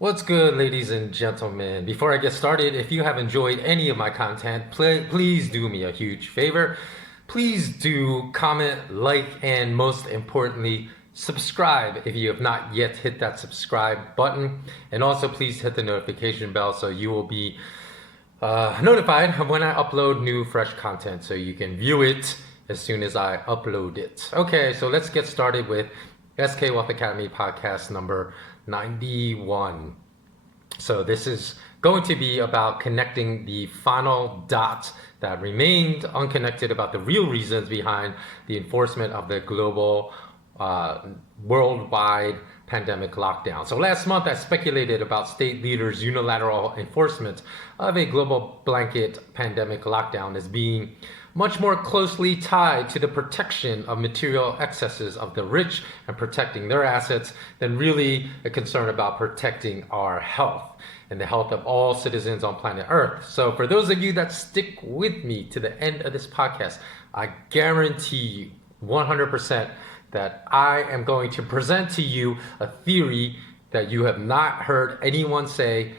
What's good, ladies and gentlemen? Before I get started, if you have enjoyed any of my content, please do me a huge favor. Please do comment, like, and most importantly, subscribe if you have not yet hit that subscribe button. And also, please hit the notification bell so you will be notified when I upload new, fresh content so you can view it as soon as I upload it. Okay, so let's get started with SK Wealth Academy podcast number 91. So this is going to be about connecting the final dots that remained unconnected about the real reasons behind the enforcement of the global worldwide pandemic lockdown. So last month I speculated about state leaders' unilateral enforcement of a global blanket pandemic lockdown as being much more closely tied to the protection of material excesses of the rich and protecting their assets than really a concern about protecting our health and the health of all citizens on planet Earth. So for those of you that stick with me to the end of this podcast, I guarantee you 100% that I am going to present to you a theory that you have not heard anyone say,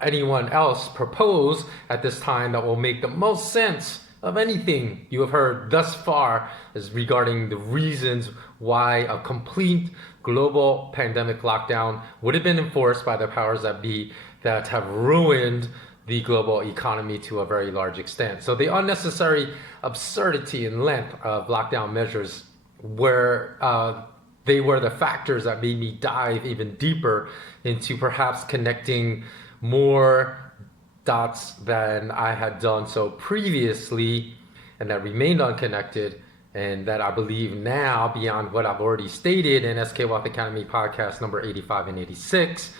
anyone else propose at this time, that will make the most sense of anything you have heard thus far is regarding the reasons why a complete global pandemic lockdown would have been enforced by the powers that be that have ruined the global economy to a very large extent. So the unnecessary absurdity and length of lockdown measures they were the factors that made me dive even deeper into perhaps connecting more dots than I had done so previously, and that remained unconnected, and that I believe now, beyond what I've already stated in SK Wealth Academy podcast number 85 and 86,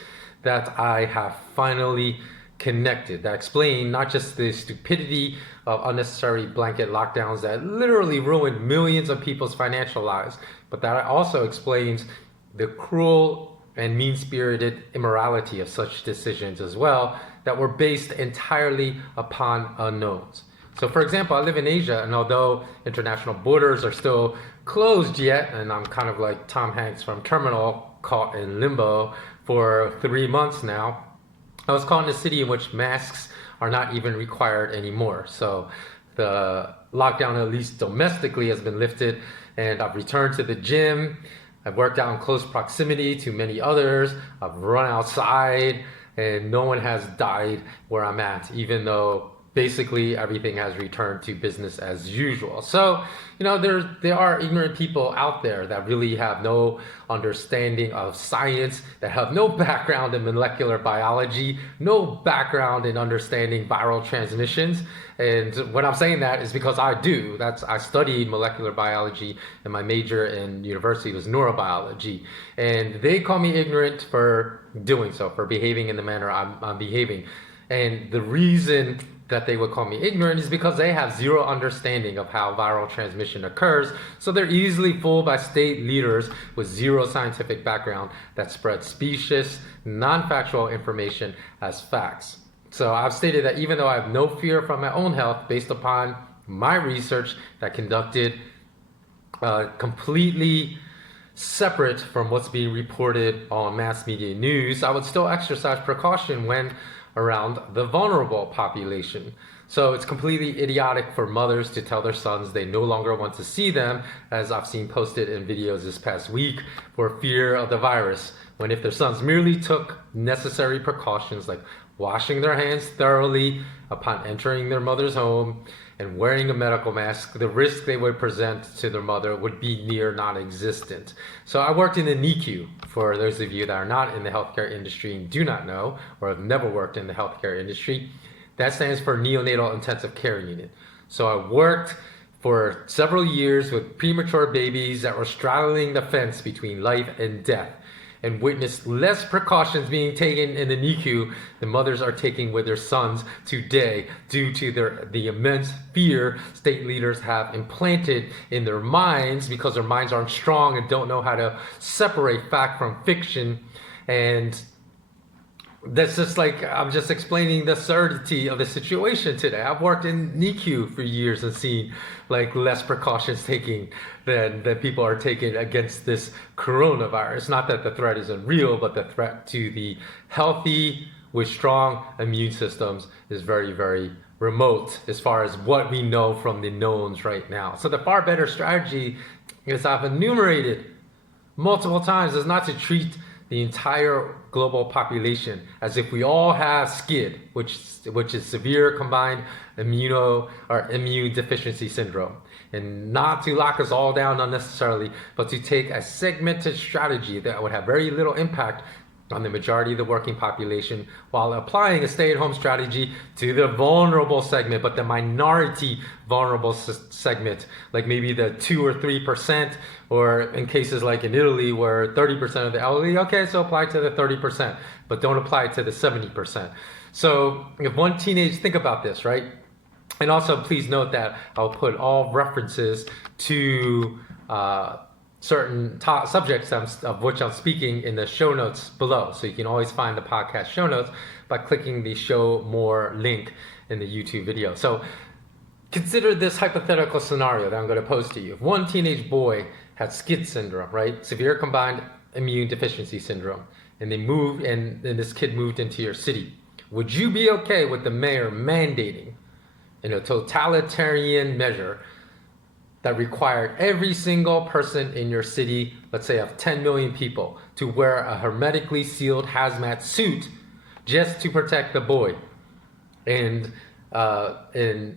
that I have finally connected, that explain not just the stupidity of unnecessary blanket lockdowns that literally ruined millions of people's financial lives, but that also explains the cruel and mean-spirited immorality of such decisions as well, that were based entirely upon unknowns. So for example, I live in Asia, and although international borders are still closed yet, and I'm kind of like Tom Hanks from Terminal, caught in limbo for 3 months now, I was caught in a city in which masks are not even required anymore. So the lockdown, at least domestically, has been lifted, and I've returned to the gym. I've worked out in close proximity to many others. I've run outside, and no one has died where I'm at, even though basically everything has returned to business as usual. So, there are ignorant people out there that really have no understanding of science, that have no background in molecular biology, no background in understanding viral transmissions. And when I'm saying that is because I do. I studied molecular biology, and my major in university was neurobiology. And they call me ignorant for doing so, for behaving in the manner I'm behaving. And the reason that they would call me ignorant is because they have zero understanding of how viral transmission occurs. So they're easily fooled by state leaders with zero scientific background that spread specious, non-factual information as facts. So I've stated that even though I have no fear for my own health based upon my research that conducted completely separate from what's being reported on mass media news, I would still exercise precaution when around the vulnerable population. So it's completely idiotic for mothers to tell their sons they no longer want to see them, as I've seen posted in videos this past week, for fear of the virus, when if their sons merely took necessary precautions like washing their hands thoroughly upon entering their mother's home and wearing a medical mask, the risk they would present to their mother would be near non-existent. So I worked in the NICU, for those of you that are not in the healthcare industry and do not know, or have never worked in the healthcare industry. That stands for Neonatal Intensive Care Unit. So I worked for several years with premature babies that were straddling the fence between life and death, and witnessed less precautions being taken in the NICU than mothers are taking with their sons today, due to the immense fear state leaders have implanted in their minds, because their minds aren't strong and don't know how to separate fact from fiction. And That's just like, I'm just explaining the absurdity of the situation today. I've worked in NICU for years and seen like less precautions taking than people are taking against this coronavirus. Not that the threat isn't real, but the threat to the healthy with strong immune systems is very, very remote as far as what we know from the knowns right now. So the far better strategy, as I've enumerated multiple times, is not to treat the entire global population as if we all have SCID, which is severe combined immune deficiency syndrome, and not to lock us all down unnecessarily, but to take a segmented strategy that would have very little impact on the majority of the working population while applying a stay-at-home strategy to the vulnerable segment, but the minority vulnerable segment, like maybe the 2 or 3%, or in cases like in Italy where 30% of the elderly, okay, so apply to the 30%, but don't apply to the 70%. So if think about this, right? And also please note that I'll put all references to certain subjects of which I'm speaking in the show notes below. So you can always find the podcast show notes by clicking the show more link in the YouTube video. So consider this hypothetical scenario that I'm going to pose to you. If one teenage boy had SCID syndrome, right? Severe combined immune deficiency syndrome, and this kid moved into your city. Would you be okay with the mayor mandating in a totalitarian measure that required every single person in your city, let's say of 10 million people, to wear a hermetically sealed hazmat suit just to protect the boy? And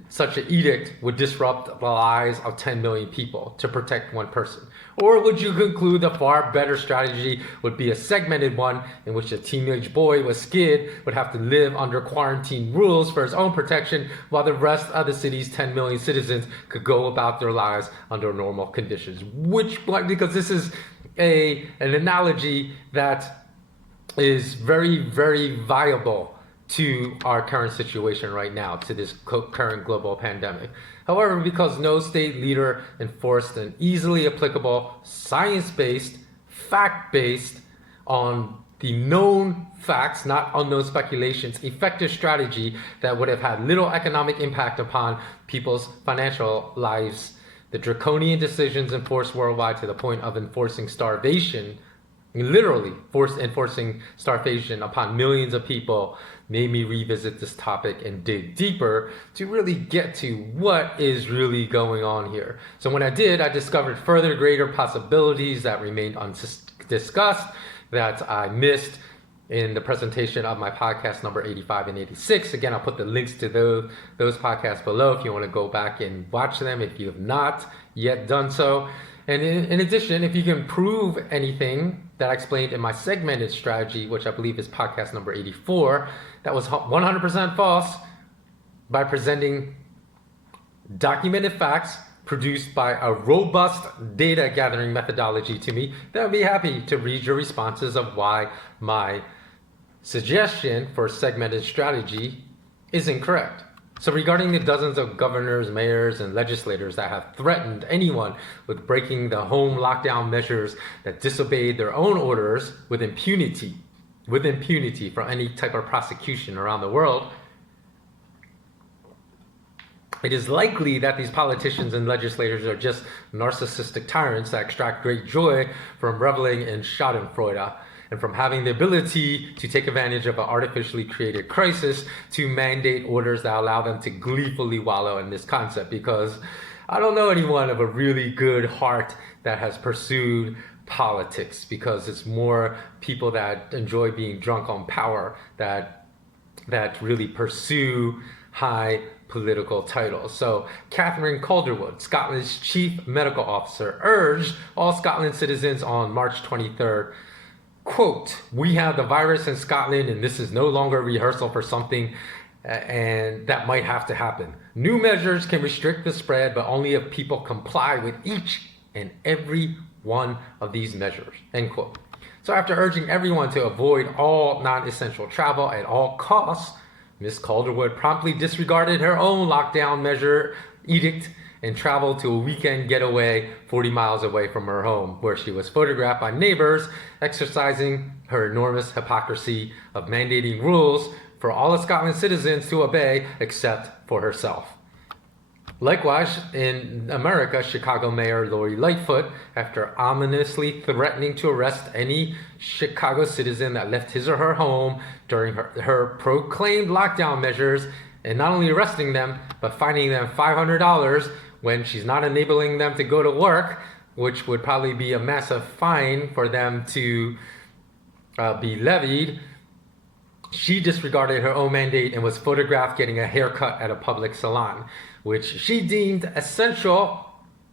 such an edict would disrupt the lives of 10 million people to protect one person? Or would you conclude the far better strategy would be a segmented one in which a teenage boy with SCID would have to live under quarantine rules for his own protection while the rest of the city's 10 million citizens could go about their lives under normal conditions? Because this is an analogy that is very, very viable to our current situation right now, to this current global pandemic. However, because no state leader enforced an easily applicable, science-based, fact-based, on the known facts, not unknown speculations, effective strategy that would have had little economic impact upon people's financial lives, the draconian decisions enforced worldwide to the point of enforcing starvation, literally enforcing starvation upon millions of people, made me revisit this topic and dig deeper to really get to what is really going on here. So when I did, I discovered further greater possibilities that remained undiscussed, that I missed in the presentation of my podcast number 85 and 86. Again, I'll put the links to those podcasts below if you want to go back and watch them if you have not yet done so. And in addition, if you can prove anything that I explained in my segmented strategy, which I believe is podcast number 84, that was 100% false, by presenting documented facts produced by a robust data gathering methodology to me, then I'd be happy to read your responses of why my suggestion for segmented strategy is incorrect. So regarding the dozens of governors, mayors, and legislators that have threatened anyone with breaking the home lockdown measures that disobeyed their own orders with impunity from any type of prosecution around the world, it is likely that these politicians and legislators are just narcissistic tyrants that extract great joy from reveling in schadenfreude and from having the ability to take advantage of an artificially created crisis to mandate orders that allow them to gleefully wallow in this concept. Because I don't know anyone of a really good heart that has pursued politics, because it's more people that enjoy being drunk on power that really pursue high political titles. So Catherine Calderwood, Scotland's chief medical officer, urged all Scotland citizens on March 23rd, quote, "We have the virus in Scotland and this is no longer a rehearsal for something and that might have to happen. New measures can restrict the spread, but only if people comply with each and every one of these measures," end quote. So after urging everyone to avoid all non-essential travel at all costs, Ms. Calderwood promptly disregarded her own lockdown measure edict and traveled to a weekend getaway 40 miles away from her home, where she was photographed by neighbors exercising her enormous hypocrisy of mandating rules for all of Scotland's citizens to obey except for herself. Likewise, in America, Chicago Mayor Lori Lightfoot, after ominously threatening to arrest any Chicago citizen that left his or her home during her proclaimed lockdown measures, and not only arresting them, but fining them $500 when she's not enabling them to go to work, which would probably be a massive fine for them to be levied, she disregarded her own mandate and was photographed getting a haircut at a public salon, which she deemed essential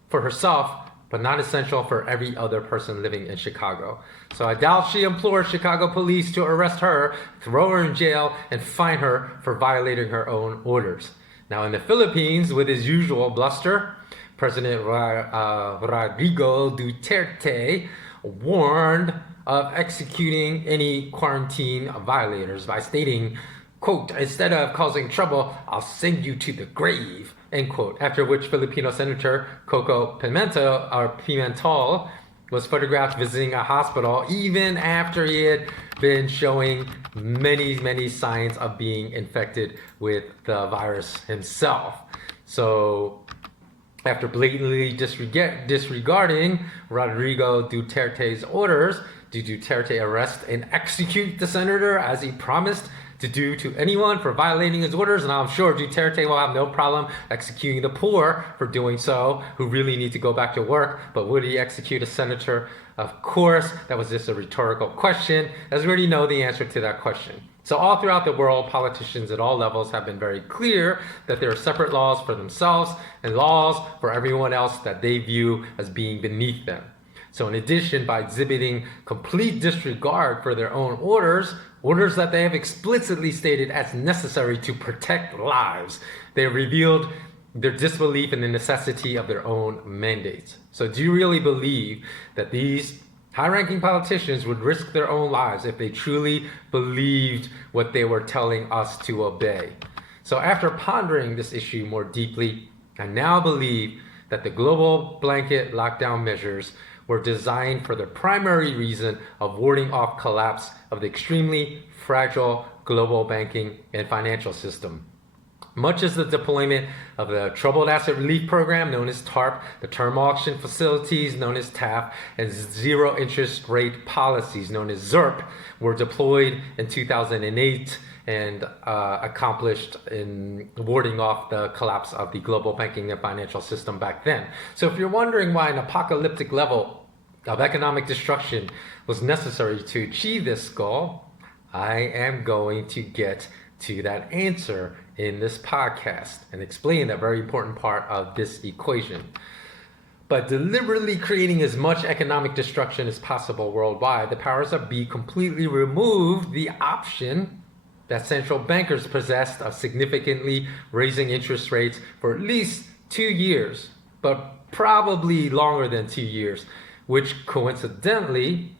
for herself, but not essential for every other person living in Chicago. So I doubt she implored Chicago police to arrest her, throw her in jail, and fine her for violating her own orders. Now in the Philippines, with his usual bluster, President Rodrigo Duterte warned of executing any quarantine violators by stating, quote, "Instead of causing trouble, I'll send you to the grave," end quote. After which Filipino Senator Coco Pimentel was photographed visiting a hospital even after he had been showing many signs of being infected with the virus himself. So after blatantly disregarding Rodrigo Duterte's orders, did Duterte arrest and execute the senator as he promised to do to anyone for violating his orders? And I'm sure Duterte will have no problem executing the poor for doing so, who really need to go back to work. But would he execute a senator? Of course, that was just a rhetorical question, as we already know the answer to that question. So all throughout the world, politicians at all levels have been very clear that there are separate laws for themselves and laws for everyone else that they view as being beneath them. So in addition, by exhibiting complete disregard for their own orders that they have explicitly stated as necessary to protect lives, they revealed their disbelief in the necessity of their own mandates. So do you really believe that these high-ranking politicians would risk their own lives if they truly believed what they were telling us to obey? So after pondering this issue more deeply, I now believe that the global blanket lockdown measures were designed for the primary reason of warding off collapse of the extremely fragile global banking and financial system. Much as the deployment of the Troubled Asset Relief Program, known as TARP, the term auction facilities, known as TAF, and zero interest rate policies, known as ZIRP, were deployed in 2008 and accomplished in warding off the collapse of the global banking and financial system back then. So if you're wondering why an apocalyptic level of economic destruction was necessary to achieve this goal, I am going to get to that answer in this podcast and explain that very important part of this equation. But deliberately creating as much economic destruction as possible worldwide, the powers that be completely removed the option that central bankers possessed of significantly raising interest rates for at least 2 years, but probably longer than 2 years, which coincidentally,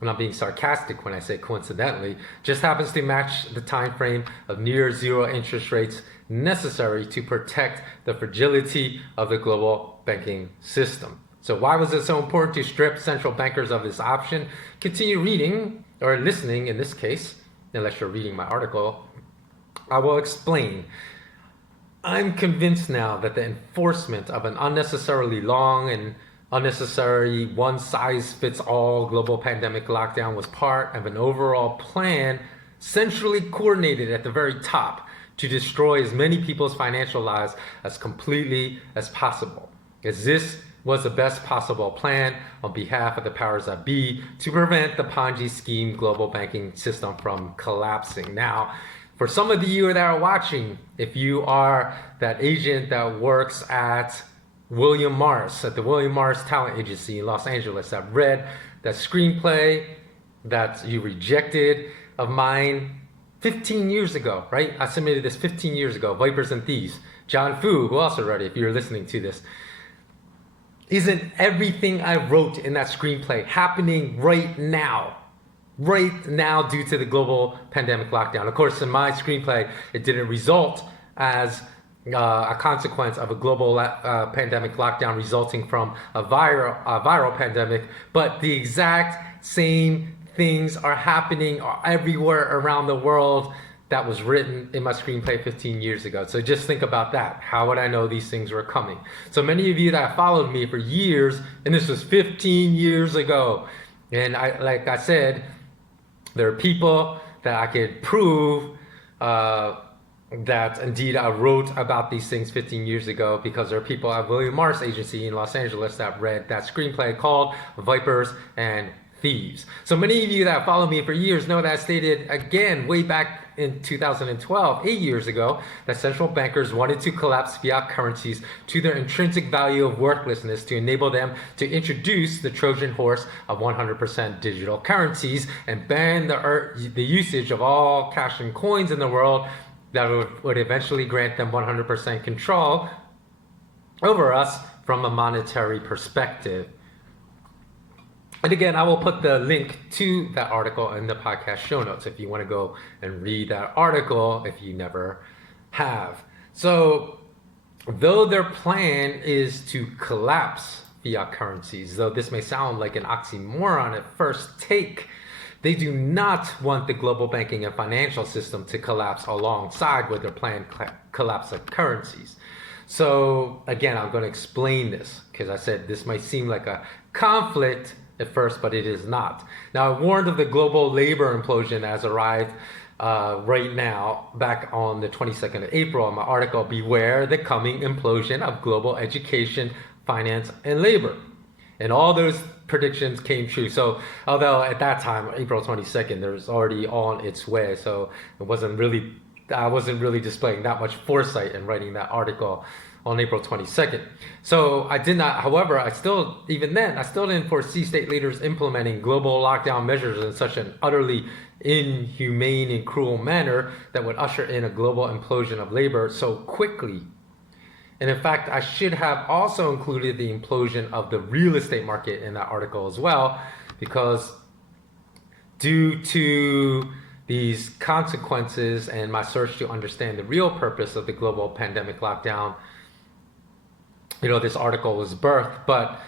I'm not being sarcastic when I say coincidentally, just happens to match the time frame of near zero interest rates necessary to protect the fragility of the global banking system. So why was it so important to strip central bankers of this option? Continue reading, or listening in this case, unless you're reading my article. I will explain. I'm convinced now that the enforcement of an unnecessarily long and unnecessary one-size-fits-all global pandemic lockdown was part of an overall plan centrally coordinated at the very top to destroy as many people's financial lives as completely as possible. As this was the best possible plan on behalf of the powers that be to prevent the Ponzi scheme global banking system from collapsing. Now, for some of you that are watching, if you are that agent that works at William Morris, at the William Morris Talent Agency in Los Angeles, that read that screenplay that you rejected of mine 15 years ago, right? I submitted this 15 years ago, Vipers and Thieves. John Fu, who also read it, if you're listening to this. Isn't everything I wrote in that screenplay happening right now? Right now due to the global pandemic lockdown. Of course, in my screenplay, it didn't result as a consequence of a global pandemic lockdown resulting from a viral pandemic, but the exact same things are happening everywhere around the world that was written in my screenplay 15 years ago. So just think about that. How would I know these things were coming? So many of you that followed me for years, and this was 15 years ago, and like I said, there are people that I could prove that indeed I wrote about these things 15 years ago, because there are people at William Morris Agency in Los Angeles that read that screenplay called Vipers and Thieves. So many of you that follow me for years know that I stated again way back in 2012, 8 years ago, that central bankers wanted to collapse fiat currencies to their intrinsic value of worthlessness to enable them to introduce the Trojan horse of 100% digital currencies and ban the usage of all cash and coins in the world that would eventually grant them 100% control over us from a monetary perspective. And again, I will put the link to that article in the podcast show notes if you want to go and read that article if you never have. So, though their plan is to collapse fiat currencies, though this may sound like an oxymoron at first take, they do not want the global banking and financial system to collapse alongside with their planned collapse of currencies. So again, I'm going to explain this because I said this might seem like a conflict at first, but it is not. Now, I warned of the global labor implosion as arrived right now, back on the 22nd of April in my article, Beware the Coming Implosion of Global Education, Finance, and Labor. And all those predictions came true. So although at that time, April 22nd, there was already on its way. So I wasn't really displaying that much foresight in writing that article on April 22nd. So I did not, however, I still didn't foresee state leaders implementing global lockdown measures in such an utterly inhumane and cruel manner that would usher in a global implosion of labor so quickly. And in fact, I should have also included the implosion of the real estate market in that article as well, because due to these consequences and my search to understand the real purpose of the global pandemic lockdown, this article was birthed. But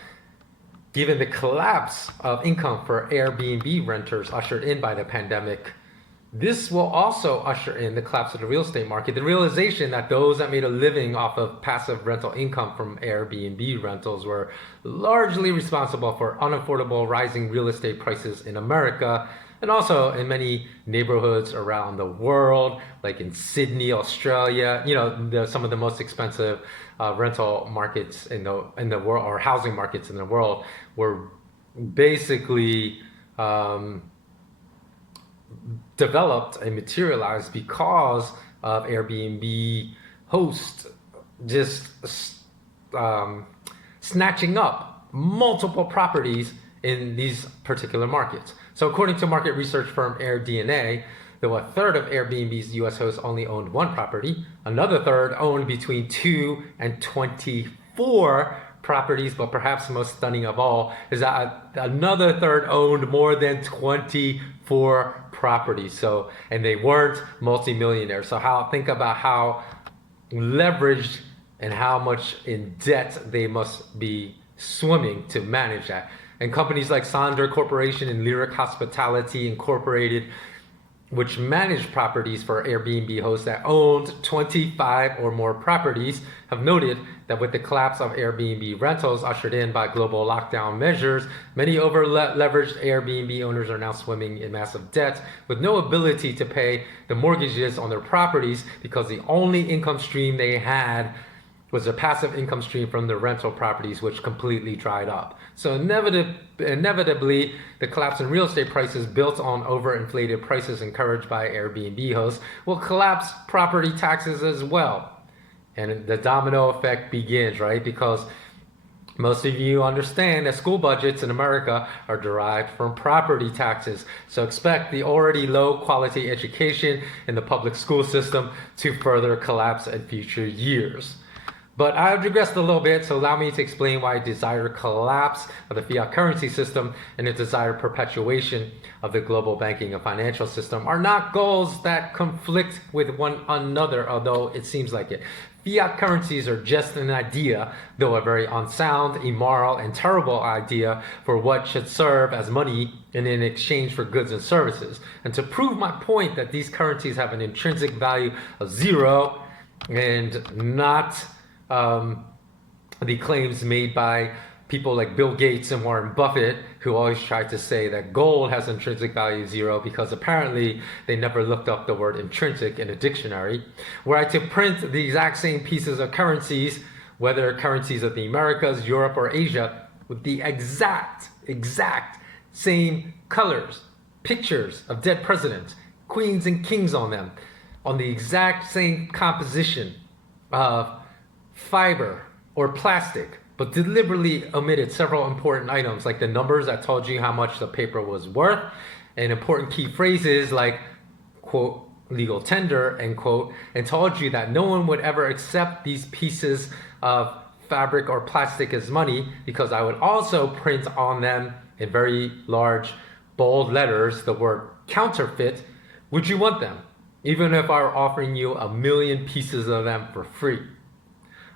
given the collapse of income for Airbnb renters ushered in by the pandemic, this will also usher in the collapse of the real estate market. The realization that those that made a living off of passive rental income from Airbnb rentals were largely responsible for unaffordable rising real estate prices in America and also in many neighborhoods around the world, like in Sydney, Australia. Some of the most expensive rental markets in the world, or housing markets in the world, were basically developed and materialized because of Airbnb hosts just snatching up multiple properties in these particular markets. So according to market research firm AirDNA, though a third of Airbnb's US hosts only owned one property, another third owned between 2 and 24 properties, but perhaps most stunning of all is that another third owned more than 24 properties. So, and they weren't multimillionaires. So think about how leveraged and how much in debt they must be swimming to manage that. And companies like Sonder Corporation and Lyric Hospitality Incorporated, which managed properties for Airbnb hosts that owned 25 or more properties, have noted that with the collapse of Airbnb rentals ushered in by global lockdown measures, many over-leveraged Airbnb owners are now swimming in massive debt with no ability to pay the mortgages on their properties because the only income stream they had was a passive income stream from the rental properties, which completely dried up. So inevitably, the collapse in real estate prices built on overinflated prices encouraged by Airbnb hosts will collapse property taxes as well. And the domino effect begins, right? Because most of you understand that school budgets in America are derived from property taxes. So expect the already low quality education in the public school system to further collapse in future years. But I've digressed a little bit, so allow me to explain why desired collapse of the fiat currency system and the desired perpetuation of the global banking and financial system are not goals that conflict with one another, although it seems like it. Fiat currencies are just an idea, though a very unsound, immoral, and terrible idea for what should serve as money and in exchange for goods and services. And to prove my point that these currencies have an intrinsic value of zero and not the claims made by people like Bill Gates and Warren Buffett, who always try to say that gold has intrinsic value zero because apparently they never looked up the word intrinsic in a dictionary. Were I to print the exact same pieces of currencies, whether currencies of the Americas, Europe, or Asia, with the exact same colors, pictures of dead presidents, queens and kings on them, on the exact same composition of fiber or plastic, but deliberately omitted several important items like the numbers that told you how much the paper was worth, and important key phrases like, quote, legal tender, end quote, and told you that no one would ever accept these pieces of fabric or plastic as money because I would also print on them in very large, bold letters the word counterfeit. Would you want them? Even if I were offering you 1 million pieces of them for free?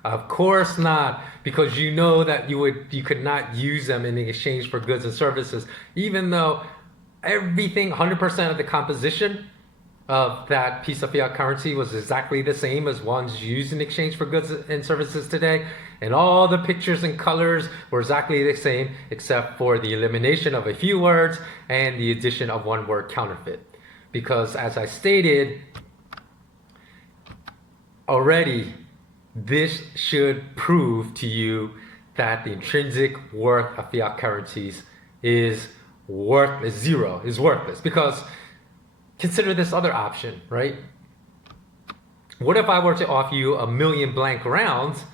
Of course not, because you know that you could not use them in exchange for goods and services, even though everything, 100% of the composition of that piece of fiat currency was exactly the same as ones used in exchange for goods and services today. And all the pictures and colors were exactly the same, except for the elimination of a few words and the addition of one word, counterfeit. Because as I stated already, this should prove to you that the intrinsic worth of fiat currencies is zero, is worthless. Because consider this other option, right? What if I were to offer you 1 million blank rounds,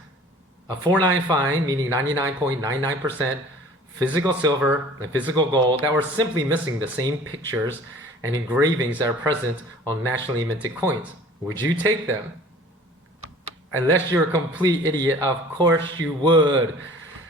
a 4.9 fine, meaning 99.99% physical silver and physical gold that were simply missing the same pictures and engravings that are present on nationally minted coins? Would you take them? Unless you're a complete idiot, of course you would.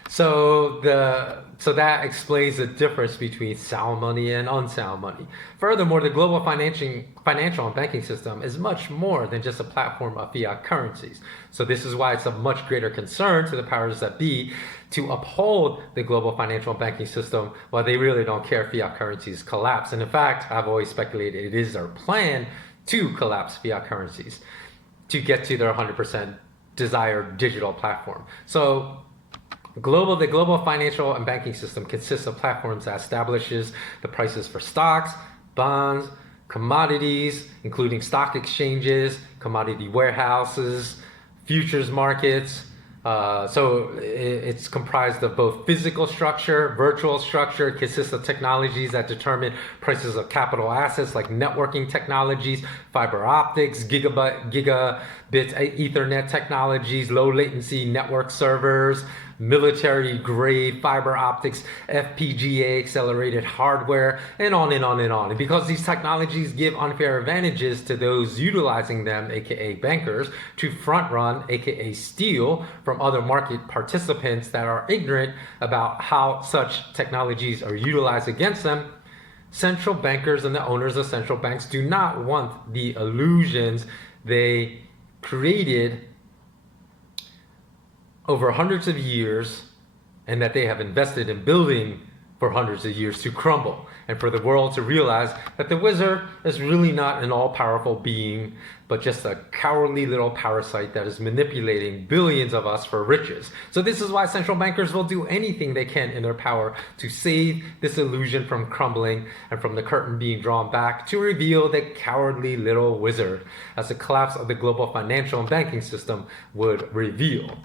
So that explains the difference between sound money and unsound money. Furthermore, the global financial and banking system is much more than just a platform of fiat currencies. So this is why it's of much greater concern to the powers that be to uphold the global financial and banking system while they really don't care if fiat currencies collapse. And in fact, I've always speculated it is their plan to collapse fiat currencies to get to their 100% desired digital platform. So the global financial and banking system consists of platforms that establishes the prices for stocks, bonds, commodities, including stock exchanges, commodity warehouses, futures markets. So it's comprised of both physical structure, virtual structure. It consists of technologies that determine prices of capital assets like networking technologies, fiber optics, gigabit Ethernet technologies, low latency network servers, military grade fiber optics, FPGA accelerated hardware, and on and on and on. And because these technologies give unfair advantages to those utilizing them, aka bankers, to front run, aka steal from other market participants that are ignorant about how such technologies are utilized against them, central bankers and the owners of central banks do not want the illusions they created over hundreds of years and that they have invested in building for hundreds of years to crumble, and for the world to realize that the wizard is really not an all-powerful being, but just a cowardly little parasite that is manipulating billions of us for riches. So this is why central bankers will do anything they can in their power to save this illusion from crumbling and from the curtain being drawn back to reveal the cowardly little wizard, as the collapse of the global financial and banking system would reveal.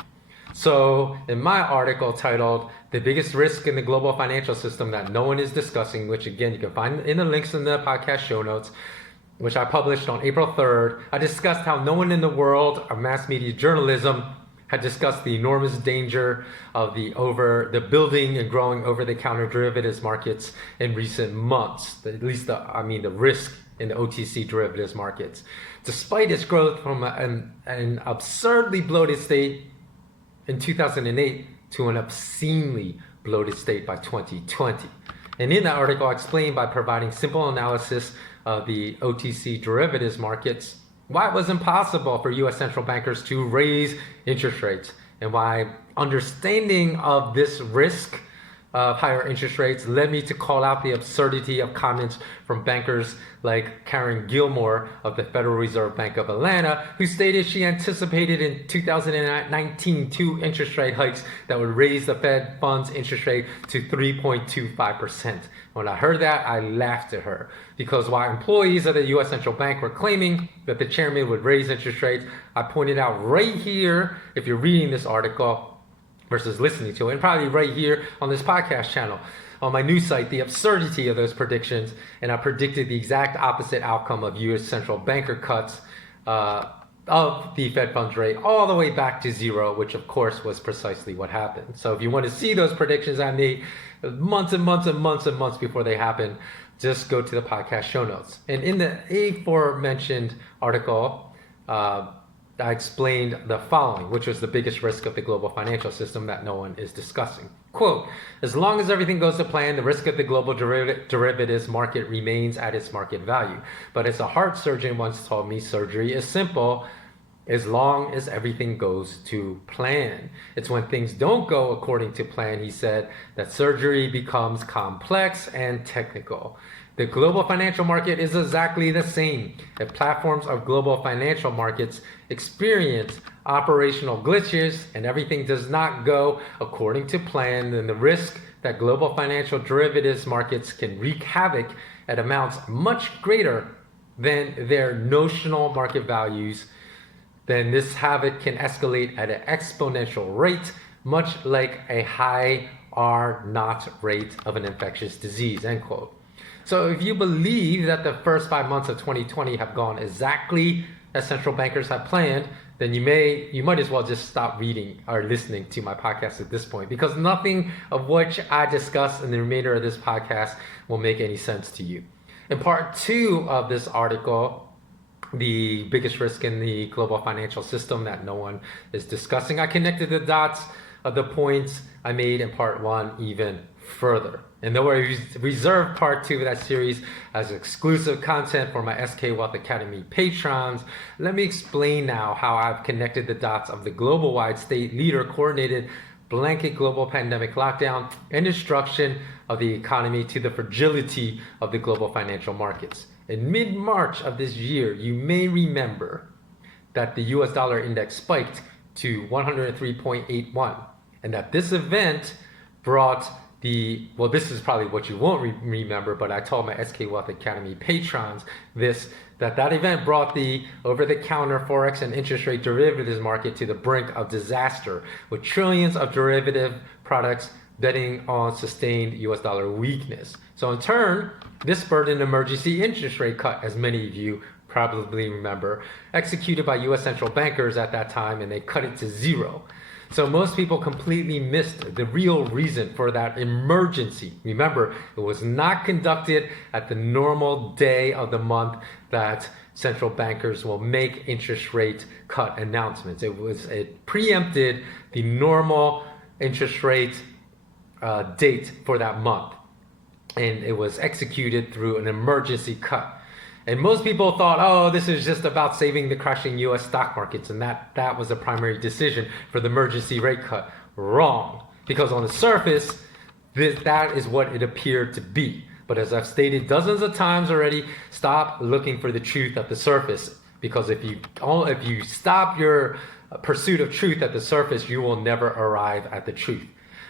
So in my article titled "The Biggest Risk in the Global Financial System That No One Is Discussing," which again you can find in the links in the podcast show notes, which I published on April 3rd, I discussed how no one in the world of mass media journalism had discussed the enormous danger of the building and growing over-the-counter derivatives markets in recent months, at least the risk in the OTC derivatives markets. Despite its growth from an absurdly bloated state in 2008 to an obscenely bloated state by 2020. And in that article, I explained by providing simple analysis of the OTC derivatives markets why it was impossible for US central bankers to raise interest rates, and why understanding of this risk of higher interest rates led me to call out the absurdity of comments from bankers like Karen Gilmore of the Federal Reserve Bank of Atlanta, who stated she anticipated in 2019 two interest rate hikes that would raise the Fed funds interest rate to 3.25%. When I heard that, I laughed at her, because while employees of the US Central Bank were claiming that the chairman would raise interest rates, I pointed out right here, if you're reading this article versus listening to it, and probably right here on this podcast channel, on my news site, the absurdity of those predictions, and I predicted the exact opposite outcome of US central banker cuts of the Fed funds rate all the way back to zero, which of course was precisely what happened. So if you want to see those predictions I made months and months and months and months before they happened, just go to the podcast show notes. And in the aforementioned article, I explained the following, which was the biggest risk of the global financial system that no one is discussing. Quote, as long as everything goes to plan, the risk of the global derivatives market remains at its market value. But as a heart surgeon once told me, surgery is simple as long as everything goes to plan. It's when things don't go according to plan, he said, that surgery becomes complex and technical. The global financial market is exactly the same. If platforms of global financial markets experience operational glitches and everything does not go according to plan, then the risk that global financial derivatives markets can wreak havoc at amounts much greater than their notional market values, then this havoc can escalate at an exponential rate, much like a high R0 rate of an infectious disease, end quote. So if you believe that the first 5 months of 2020 have gone exactly as central bankers have planned, then you might as well just stop reading or listening to my podcast at this point, because nothing of which I discuss in the remainder of this podcast will make any sense to you. In part 2 of this article, the biggest risk in the global financial system that no one is discussing, I connected the dots of the points I made in part 1 even further. And though I reserve part 2 of that series as exclusive content for my SK Wealth Academy patrons, let me explain now how I've connected the dots of the global-wide state leader coordinated blanket global pandemic lockdown and destruction of the economy to the fragility of the global financial markets. In mid-March of this year, you may remember that the US dollar index spiked to 103.81, and that this event brought this is probably what you won't remember, but I told my SK Wealth Academy patrons that event brought the over-the-counter forex and interest rate derivatives market to the brink of disaster, with trillions of derivative products betting on sustained US dollar weakness. So in turn, this spurred an emergency interest rate cut, as many of you probably remember, executed by US central bankers at that time, and they cut it to zero. So most people completely missed the real reason for that emergency. Remember, it was not conducted at the normal day of the month that central bankers will make interest rate cut announcements. It preempted the normal interest rate date for that month, and it was executed through an emergency cut. And most people thought, oh, this is just about saving the crashing US stock markets, and that was a primary decision for the emergency rate cut. Wrong. Because on the surface, that is what it appeared to be. But as I've stated dozens of times already, stop looking for the truth at the surface. Because if you stop your pursuit of truth at the surface, you will never arrive at the truth.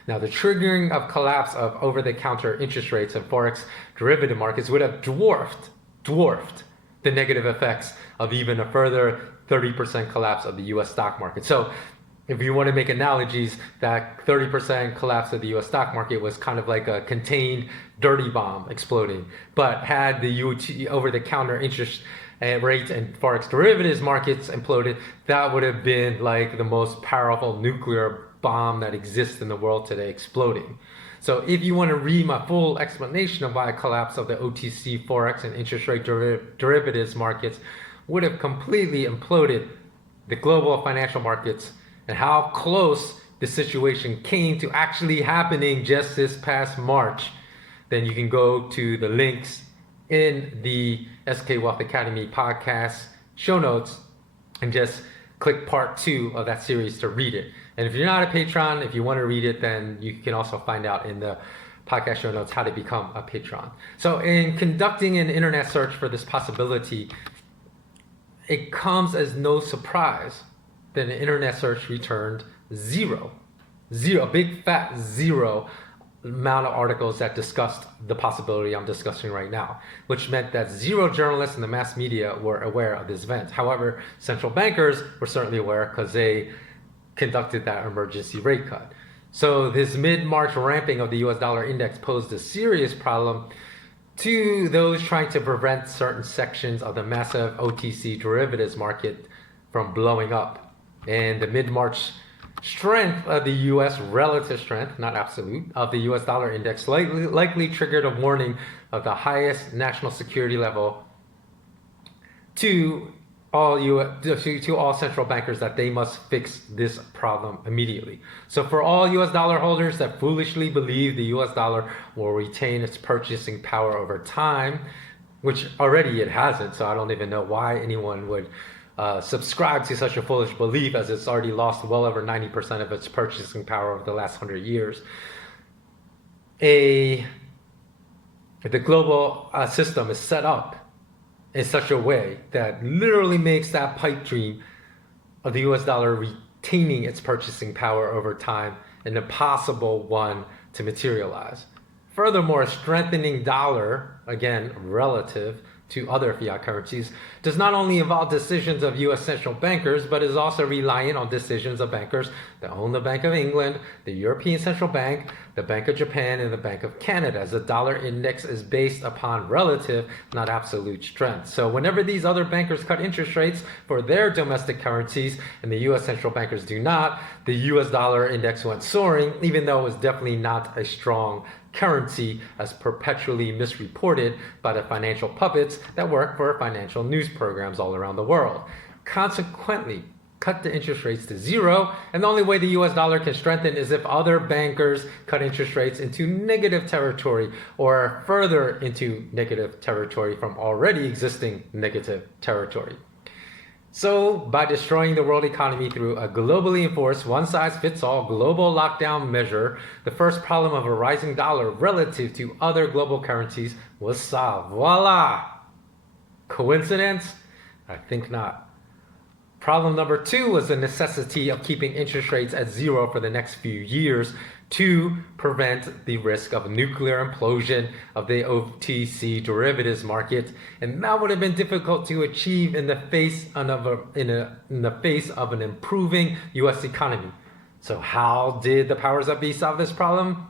Now, the triggering of collapse of over-the-counter interest rates and forex derivative markets would have dwarfed the negative effects of even a further 30% collapse of the US stock market. So if you want to make analogies, that 30% collapse of the US stock market was kind of like a contained dirty bomb exploding. But had the over-the-counter interest rate and forex derivatives markets imploded, that would have been like the most powerful nuclear bomb that exists in the world today exploding. So if you want to read my full explanation of why a collapse of the OTC, forex, and interest rate derivatives markets would have completely imploded the global financial markets, and how close the situation came to actually happening just this past March, then you can go to the links in the SK Wealth Academy podcast show notes and just click part 2 of that series to read it. And if you're not a patron, if you want to read it, then you can also find out in the podcast show notes how to become a patron. So in conducting an internet search for this possibility, it comes as no surprise that an internet search returned zero, a big fat zero amount of articles that discussed the possibility I'm discussing right now, which meant that zero journalists in the mass media were aware of this event. However, central bankers were certainly aware because they conducted that emergency rate cut. So this mid-March ramping of the US dollar index posed a serious problem to those trying to prevent certain sections of the massive OTC derivatives market from blowing up. And the mid-March strength of the US, relative strength, not absolute, of the US dollar index likely triggered a warning of the highest national security level to all central bankers that they must fix this problem immediately. So for all US dollar holders that foolishly believe the US dollar will retain its purchasing power over time, which already it hasn't, so I don't even know why anyone would subscribe to such a foolish belief, as it's already lost well over 90% of its purchasing power over the last 100 years. The global system is set up in such a way that literally makes that pipe dream of the US dollar retaining its purchasing power over time an impossible one to materialize. Furthermore, a strengthening dollar, again, relative to other fiat currencies, does not only involve decisions of US central bankers, but is also reliant on decisions of bankers that own the Bank of England, the European Central Bank, the Bank of Japan, and the Bank of Canada, as the dollar index is based upon relative, not absolute strength. So whenever these other bankers cut interest rates for their domestic currencies and the US central bankers do not, the US dollar index went soaring, even though it was definitely not a strong currency, as perpetually misreported by the financial puppets that work for financial news programs all around the world. Consequently, cut the interest rates to zero, and the only way the US dollar can strengthen is if other bankers cut interest rates into negative territory or further into negative territory from already existing negative territory. So, by destroying the world economy through a globally enforced one-size-fits-all global lockdown measure, the first problem of a rising dollar relative to other global currencies was solved. Voila! Coincidence? I think not. Problem number 2 was the necessity of keeping interest rates at zero for the next few years to prevent the risk of a nuclear implosion of the OTC derivatives market, and that would have been difficult to achieve in the face of an improving U.S. economy. So how did the powers that be solve this problem?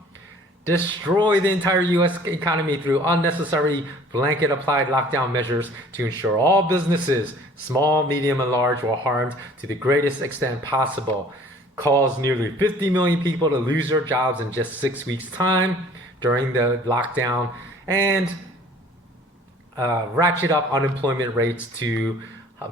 Destroy the entire U.S. economy through unnecessary blanket applied lockdown measures to ensure all businesses, small, medium, and large, were harmed to the greatest extent possible. Caused nearly 50 million people to lose their jobs in just 6 weeks' time during the lockdown, and ratchet up unemployment rates to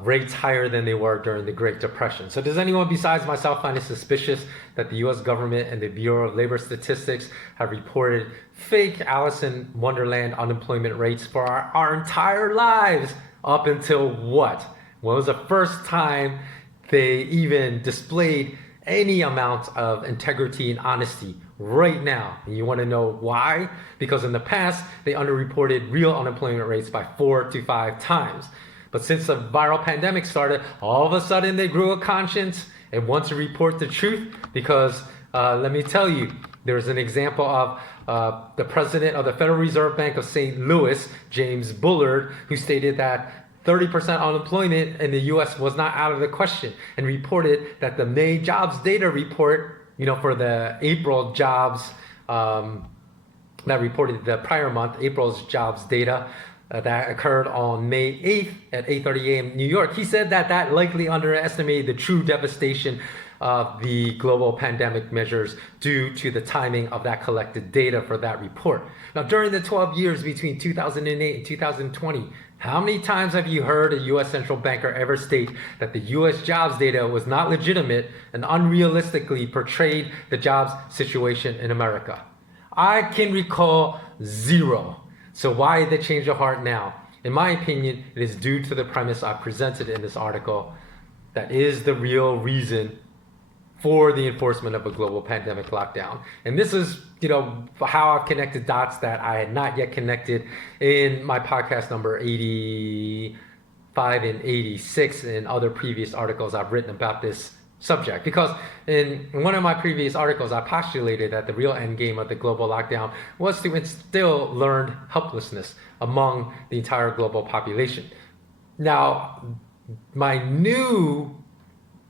rates higher than they were during the Great Depression. So does anyone besides myself find it suspicious that the US government and the Bureau of Labor Statistics have reported fake Alice in Wonderland unemployment rates for our entire lives up until what? When was the first time they even displayed any amount of integrity and honesty? Right now. And you want to know why? Because in the past, they underreported real unemployment rates by 4 to 5 times. But since the viral pandemic started, all of a sudden they grew a conscience and want to report the truth, because let me tell you, there's an example of the president of the Federal Reserve Bank of St. Louis, James Bullard, who stated that 30% unemployment in the U.S. was not out of the question, and reported that the May jobs data report, for the April jobs, that reported the prior month, April's jobs data, that occurred on May 8th at 8:30 a.m. New York. He said that likely underestimated the true devastation of the global pandemic measures due to the timing of that collected data for that report. Now, during the 12 years between 2008 and 2020, how many times have you heard a U.S. central banker ever state that the U.S. jobs data was not legitimate and unrealistically portrayed the jobs situation in America? I can recall zero. So why the change of heart now? In my opinion, it is due to the premise I presented in this article that is the real reason for the enforcement of a global pandemic lockdown. And this is, how I've connected dots that I had not yet connected in my podcast number 85 and 86 and other previous articles I've written about this subject. Because in one of my previous articles, I postulated that the real end game of the global lockdown was to instill learned helplessness among the entire global population. Now, my new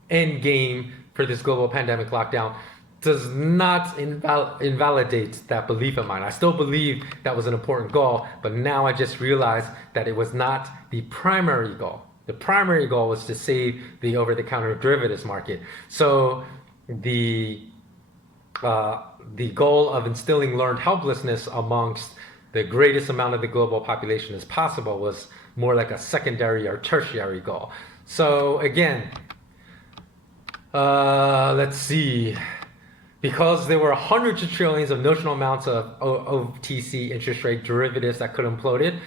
end game for this global pandemic lockdown does not invalidate that belief of mine. I still believe that was an important goal, but now I just realized that it was not the primary goal. The primary goal was to save the over-the-counter derivatives market. So the goal of instilling learned helplessness amongst the greatest amount of the global population as possible was more like a secondary or tertiary goal. So again, let's see. Because there were hundreds of trillions of notional amounts of OTC interest rate derivatives that could have imploded,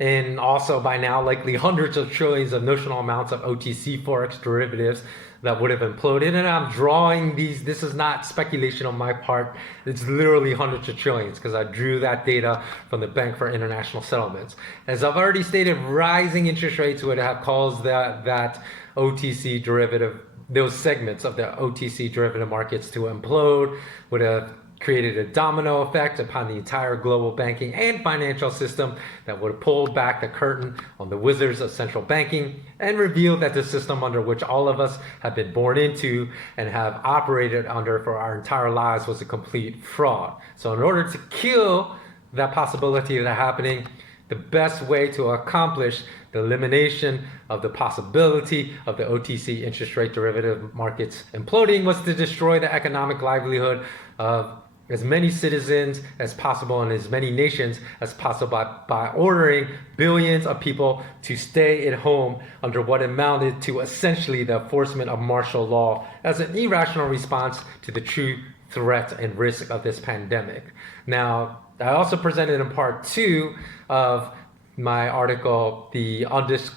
and also by now likely hundreds of trillions of notional amounts of OTC forex derivatives that would have imploded. And I'm drawing these, this is not speculation on my part, it's literally hundreds of trillions because I drew that data from the Bank for International Settlements. As I've already stated, rising interest rates would have caused that OTC derivative, those segments of the OTC derivative markets to implode, would have created a domino effect upon the entire global banking and financial system that would have pulled back the curtain on the wizards of central banking and revealed that the system under which all of us have been born into and have operated under for our entire lives was a complete fraud. So in order to kill that possibility of that happening, the best way to accomplish the elimination of the possibility of the OTC interest rate derivative markets imploding was to destroy the economic livelihood of as many citizens as possible in as many nations as possible by ordering billions of people to stay at home under what amounted to essentially the enforcement of martial law as an irrational response to the true threat and risk of this pandemic. Now, I also presented in part 2 of my article, The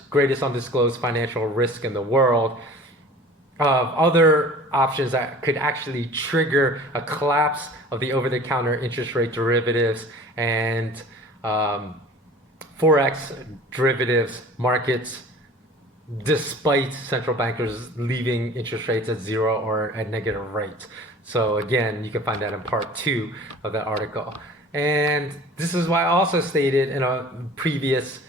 Greatest Undisclosed Financial Risk in the World, of other options that could actually trigger a collapse of the over-the-counter interest rate derivatives and forex derivatives markets, despite central bankers leaving interest rates at zero or at negative rates. So again, you can find that in part 2 of that article. And this is why I also stated in a previous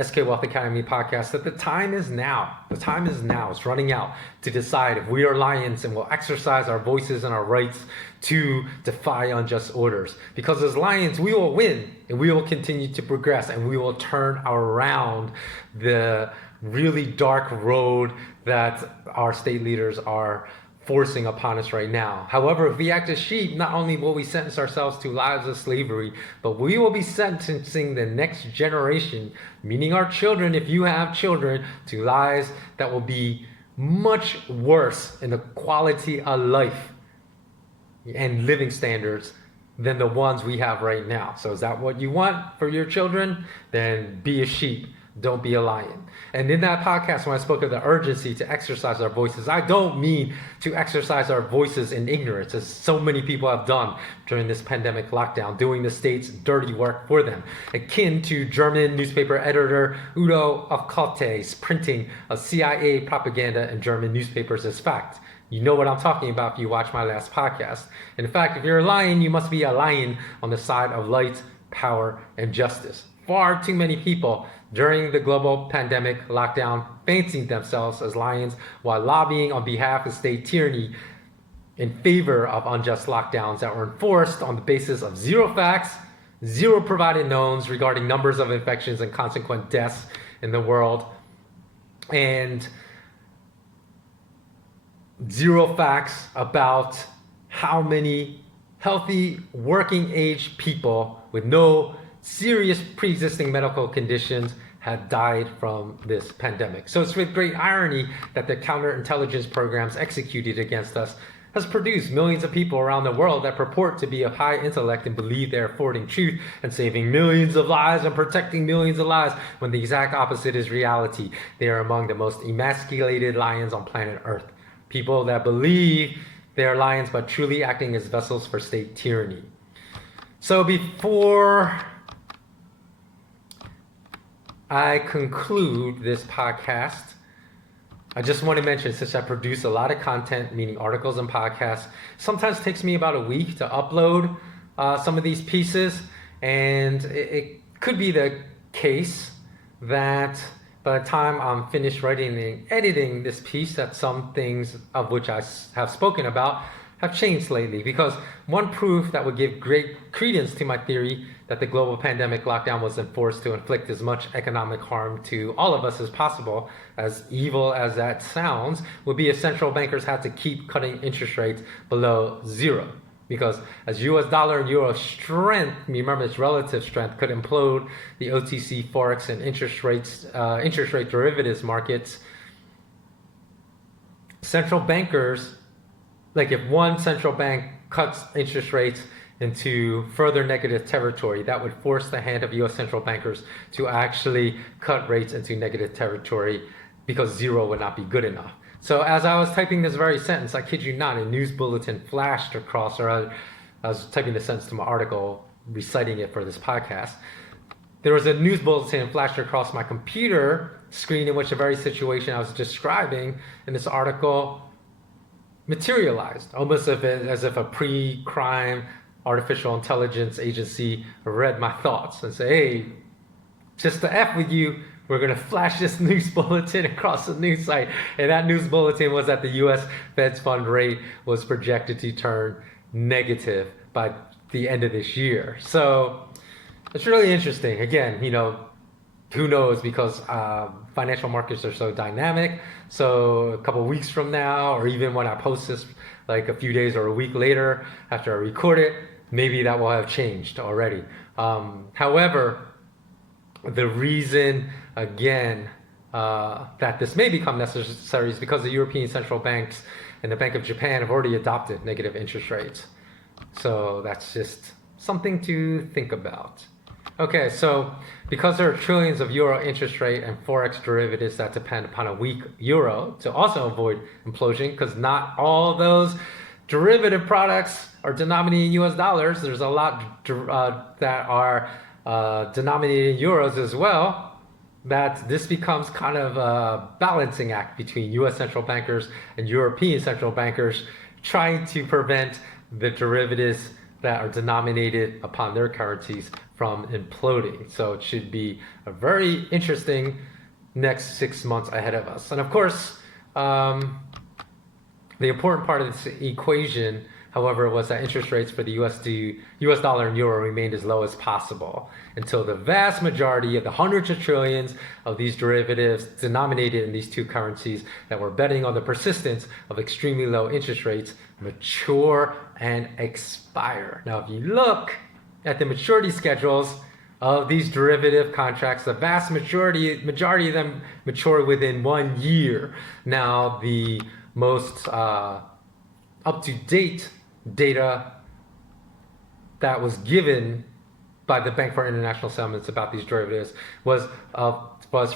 SK Wealth Academy podcast that the time is now. The time is now. It's running out to decide if we are lions and will exercise our voices and our rights to defy unjust orders. Because as lions, we will win and we will continue to progress and we will turn around the really dark road that our state leaders are forcing upon us right now. However, if we act as sheep, not only will we sentence ourselves to lives of slavery, but we will be sentencing the next generation, meaning our children, if you have children, to lives that will be much worse in the quality of life and living standards than the ones we have right now. So is that what you want for your children? Then be a sheep. Don't be a lion. And in that podcast, when I spoke of the urgency to exercise our voices, I don't mean to exercise our voices in ignorance, as so many people have done during this pandemic lockdown, doing the state's dirty work for them, akin to German newspaper editor Udo Aufklatte's printing of CIA propaganda in German newspapers as fact. You know what I'm talking about if you watch my last podcast. In fact, if you're a lion, you must be a lion on the side of light, power, and justice. Far too many people during the global pandemic lockdown fancied themselves as lions while lobbying on behalf of state tyranny in favor of unjust lockdowns that were enforced on the basis of zero facts, zero provided knowns regarding numbers of infections and consequent deaths in the world, and zero facts about how many healthy working age people with no serious pre-existing medical conditions had died from this pandemic. So it's with great irony that the counterintelligence programs executed against us has produced millions of people around the world that purport to be of high intellect and believe they're affording truth and saving millions of lives and protecting millions of lives, when the exact opposite is reality. They are among the most emasculated lions on planet Earth. People that believe they are lions but truly acting as vessels for state tyranny. So before I conclude this podcast, I just want to mention, since I produce a lot of content, meaning articles and podcasts, sometimes takes me about a week to upload some of these pieces. And it could be the case that by the time I'm finished writing and editing this piece, that some things of which I have spoken about have changed lately. Because one proof that would give great credence to my theory that the global pandemic lockdown was enforced to inflict as much economic harm to all of us as possible, as evil as that sounds, would be if central bankers had to keep cutting interest rates below zero. Because as US dollar and euro strength, remember its relative strength, could implode the OTC, forex, and interest rate derivatives markets, central bankers, like if one central bank cuts interest rates into further negative territory, that would force the hand of US central bankers to actually cut rates into negative territory, because zero would not be good enough. So as I was typing this very sentence, I kid you not, a news bulletin flashed across, or I was typing the sentence to my article, reciting it for this podcast. There was a news bulletin flashed across my computer screen in which the very situation I was describing in this article materialized, almost as if a pre-crime artificial intelligence agency read my thoughts and say, hey, just to F with you, we're going to flash this news bulletin across the news site. And that news bulletin was that the US Fed's fund rate was projected to turn negative by the end of this year. So it's really interesting. Again, who knows, because financial markets are so dynamic. So a couple of weeks from now, or even when I post this, like a few days or a week later after I record it, maybe that will have changed already. However, the reason, again, that this may become necessary is because the European central banks and the Bank of Japan have already adopted negative interest rates. So that's just something to think about. Okay, so because there are trillions of euro interest rate and forex derivatives that depend upon a weak euro to also avoid implosion, because not all those derivative products are denominated in US dollars. There's a lot that are denominated in euros as well, that this becomes kind of a balancing act between US central bankers and European central bankers trying to prevent the derivatives that are denominated upon their currencies from imploding. So it should be a very interesting next 6 months ahead of us. And of course, the important part of this equation, however, was that interest rates for the US dollar and euro remained as low as possible until the vast majority of the hundreds of trillions of these derivatives denominated in these two currencies that were betting on the persistence of extremely low interest rates mature and expire. Now, if you look at the maturity schedules of these derivative contracts, the vast majority of them mature within 1 year. Now, the most up-to-date data that was given by the Bank for International Settlements about these derivatives was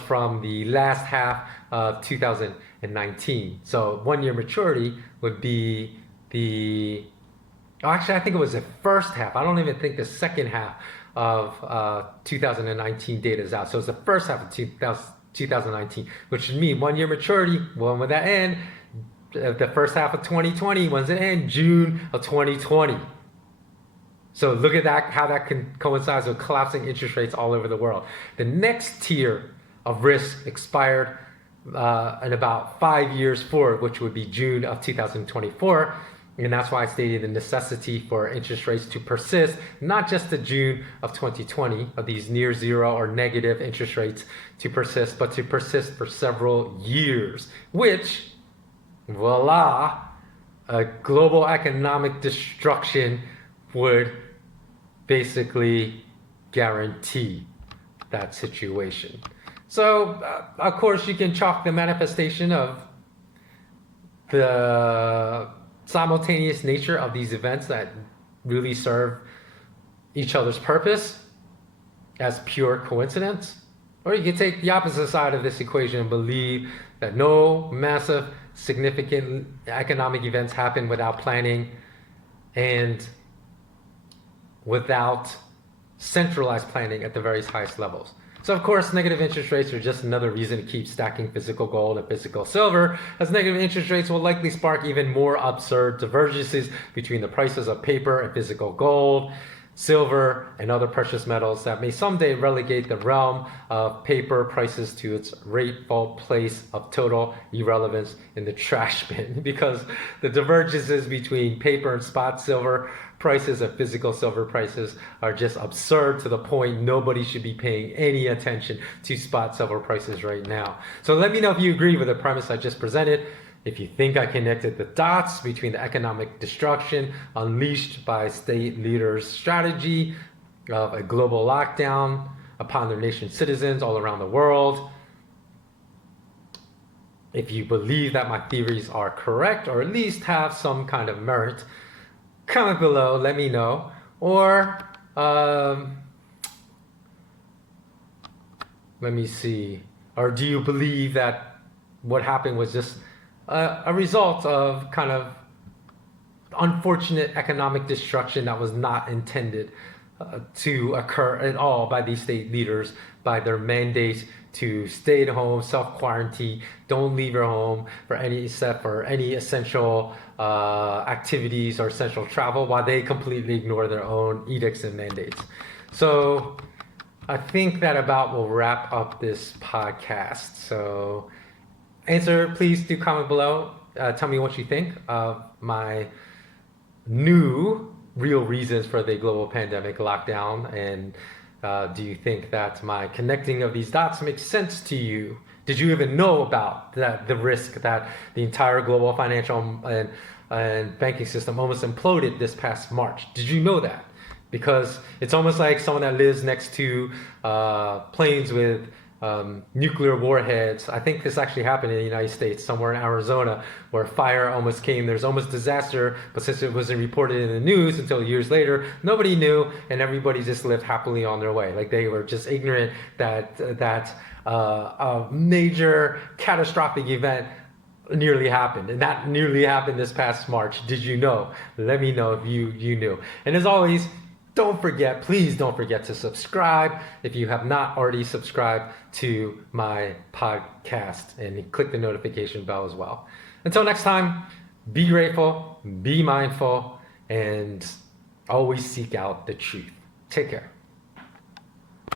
from the last half of 2019. So 1 year maturity would be actually I think it was the first half. I don't even think the second half of 2019 data is out. So it's the first half of 2019, which would mean 1 year maturity. When would that end? The first half of 2020. When's it end? June of 2020. So look at that, how that coincides with collapsing interest rates all over the world. The next tier of risk expired in about 5 years forward, which would be June of 2024. And that's why I stated the necessity for interest rates to persist, not just to June of 2020, of these near zero or negative interest rates to persist, but to persist for several years, which voila, a global economic destruction would basically guarantee that situation. So, of course, you can chalk the manifestation of the simultaneous nature of these events that really serve each other's purpose as pure coincidence. Or you can take the opposite side of this equation and believe that no massive, significant economic events happen without planning and without centralized planning at the very highest levels. So of course, negative interest rates are just another reason to keep stacking physical gold and physical silver, as negative interest rates will likely spark even more absurd divergences between the prices of paper and physical gold, silver, and other precious metals that may someday relegate the realm of paper prices to its rightful place of total irrelevance in the trash bin, because the divergences between paper and spot silver prices and physical silver prices are just absurd to the point nobody should be paying any attention to spot silver prices right now. So let me know if you agree with the premise I just presented. If you think I connected the dots between the economic destruction unleashed by state leaders' strategy of a global lockdown upon their nation's citizens all around the world. If you believe that my theories are correct, or at least have some kind of merit, comment below, let me know. Or let me see. Or do you believe that what happened was just a result of kind of unfortunate economic destruction that was not intended to occur at all by these state leaders, by their mandates to stay at home, self-quarantine, don't leave your home for any except for any essential activities or essential travel, while they completely ignore their own edicts and mandates. So I think that about will wrap up this podcast. So please do comment below. Tell me what you think of my new real reasons for the global pandemic lockdown, and do you think that my connecting of these dots makes sense to you? Did you even know about the risk that the entire global financial and banking system almost imploded this past March? Did you know that? Because it's almost like someone that lives next to planes with nuclear warheads. I think this actually happened in the United States, somewhere in Arizona, where fire almost came. There's almost disaster, but since it wasn't reported in the news until years later, nobody knew, and everybody just lived happily on their way. Like they were just ignorant that a major catastrophic event nearly happened, and that nearly happened this past March. Did you know? Let me know if you knew. And as always, please don't forget to subscribe if you have not already subscribed to my podcast, and click the notification bell as well. Until next time, be grateful, be mindful, and always seek out the truth. Take care.